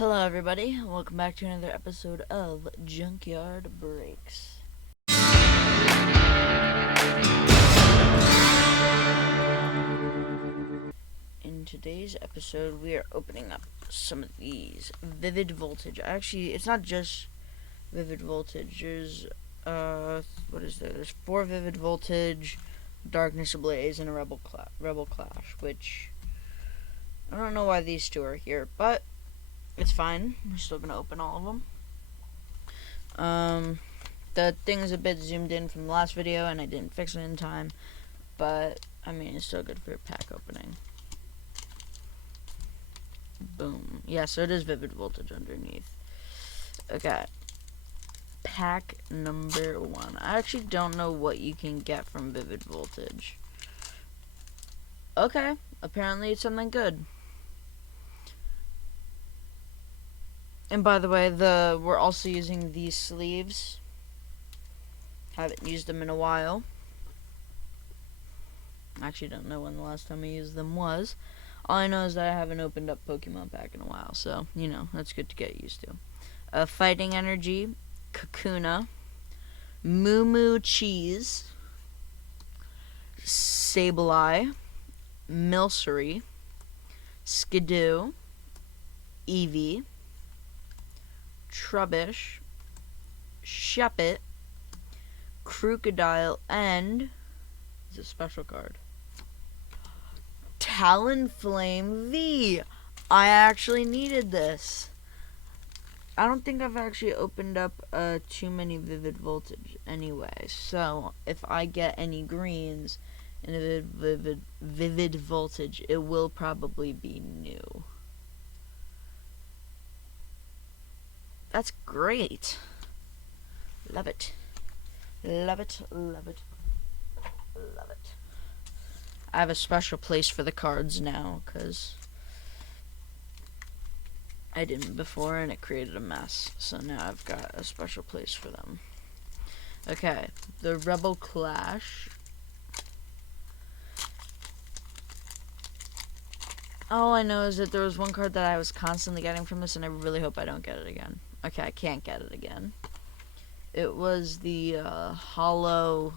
Hello, everybody. Welcome back to another episode of Junkyard Breaks. In today's episode, we are opening up some of these Vivid Voltage. Actually, it's not just Vivid Voltage. There's, what is there? There's 4 Vivid Voltage, Darkness Ablaze, and a Rebel Clash, which I don't know why these 2 are here, but it's fine. We're still gonna open all of them. The thing's a bit zoomed in from the last video, and I didn't fix it in time, but I mean, it's still good for a pack opening. Boom. Yeah, so it is Vivid Voltage underneath. Okay. Pack number 1. I actually don't know what you can get from Vivid Voltage. Okay. Apparently it's something good. And by the way, we're also using these sleeves. Haven't used them in a while. Actually don't know when the last time I used them was. All I know is that I haven't opened up Pokemon Pack in a while, so, you know, that's good to get used to. Fighting Energy, Kakuna, Moo Moo Cheese, Sableye, Milcery, Skidoo, Eevee, Trubbish, Shuppet, Crocodile, and it's a special card. Talonflame V. I actually needed this. I don't think I've actually opened up too many Vivid Voltage anyway. So if I get any greens in a Vivid Voltage, it will probably be new. That's great. Love it. Love it. Love it. Love it. I have a special place for the cards now, because I didn't before and it created a mess. So now I've got a special place for them. Okay, the Rebel Clash. All I know is that there was one card that I was constantly getting from this, and I really hope I don't get it again. Okay, I can't get it again. It was the hollow...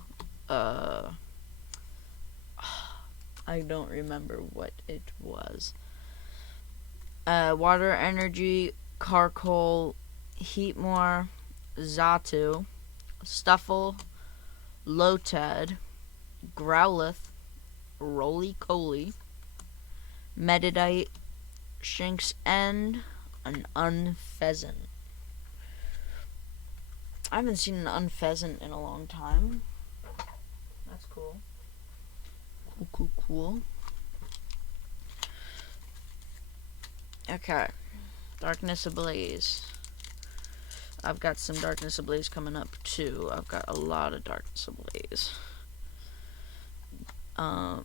I don't remember what it was. Water Energy, Carkol, Heatmore, Xatu, Stuffle, Lotad, Growlithe, Roly-Coly, Meditite, Shinx End, an Unpheasant. I haven't seen an Unpheasant in a long time. That's cool. Cool. Okay. Darkness Ablaze. I've got some Darkness Ablaze coming up too. I've got a lot of Darkness Ablaze. I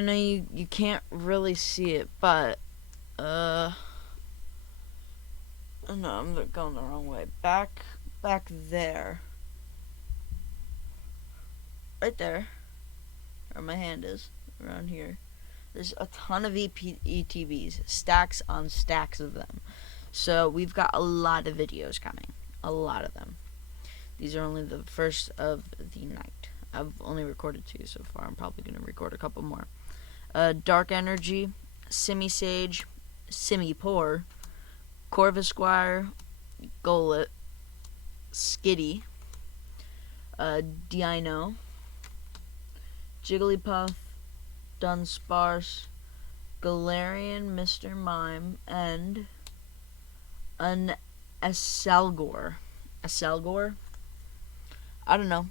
know you can't really see it, but no, I'm going the wrong way. Back there. Right there. Where my hand is. Around here. There's a ton of ETBs. Stacks on stacks of them. So we've got a lot of videos coming. A lot of them. These are only the first of the night. I've only recorded 2 so far. I'm probably going to record a couple more. Dark Energy, Simisage, Simipour, Corvisquire, Golett, Skitty, Dino, Jigglypuff, Dunsparce, Galarian, Mr. Mime, and an Asalgor. Asalgor? I don't know.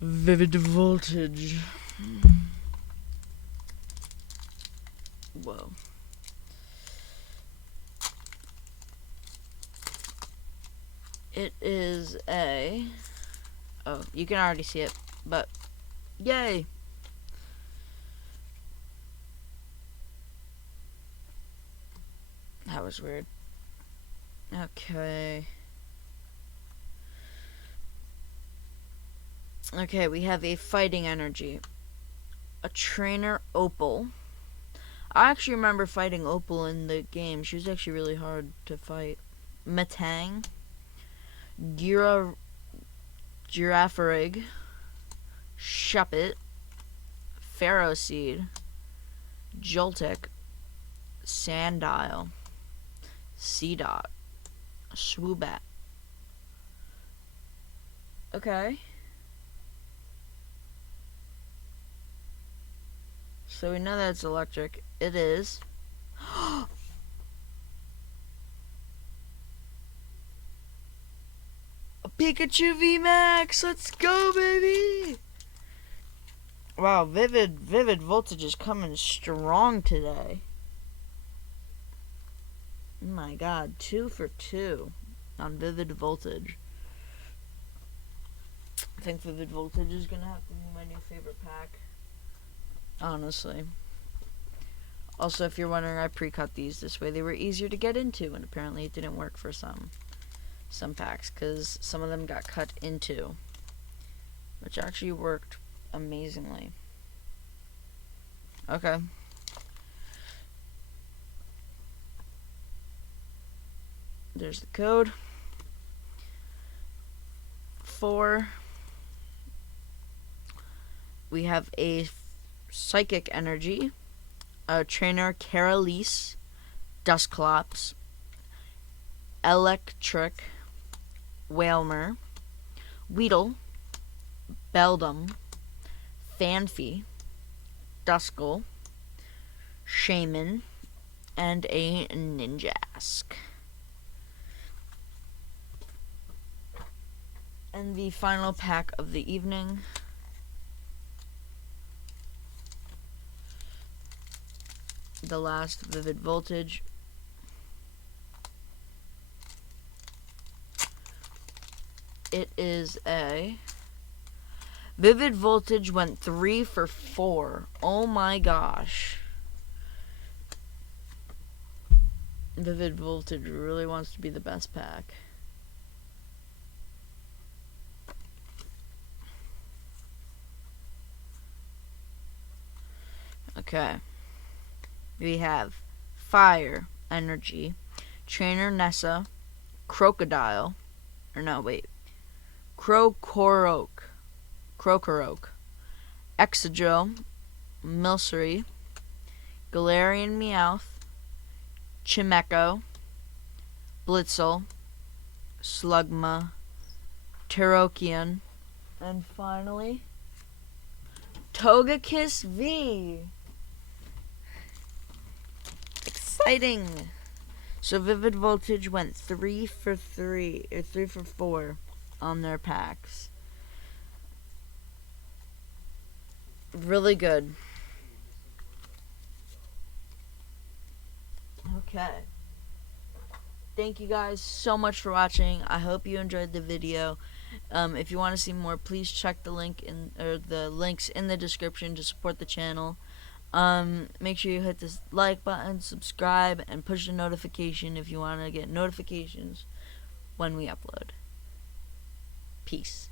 Vivid Voltage. Whoa. It is a... Oh, you can already see it, but... Yay! That was weird. Okay. Okay, we have a Fighting Energy. a trainer Opal. I actually remember fighting Opal in the game. She was actually really hard to fight. Metang, Giraffarig, Shuppet, Pharaoh Seed, Joltik, Sandile, Seedot, Swoobat. Okay. So we know that it's electric. It is. A Pikachu VMAX! Let's go, baby! Wow, Vivid Voltage is coming strong today. Oh my god, 2 for 2 on Vivid Voltage. I think Vivid Voltage is gonna have to be my new favorite pack. Honestly. Also, if you're wondering, I pre-cut these this way. They were easier to get into, and apparently it didn't work for some packs, because some of them got cut into, which actually worked amazingly. Okay. There's the code. 4. We have a Psychic Energy, a Trainer Carolise, Dusclops, Electric, Wailmer, Weedle, Beldum, Fanfy, Duskull, Shaman, and a Ninjask. And the final pack of the evening. The last Vivid Voltage. It is a Vivid Voltage went 3 for 4. Oh my gosh. Vivid Voltage really wants to be the best pack. Okay. We have Fire Energy, Trainer Nessa, Crocodile, Crocoroke, Exegil, Milcery, Galarian Meowth, Chimecho, Blitzel, Slugma, Terrakion, and finally, Togekiss V. Exciting! So Vivid Voltage went 3 for 4 on their packs. Really good. Okay. Thank you guys so much for watching. I hope you enjoyed the video. If you want to see more, please check the links in the description to support the channel. Make sure you hit this like button, subscribe, and push the notification if you want to get notifications when we upload. Peace.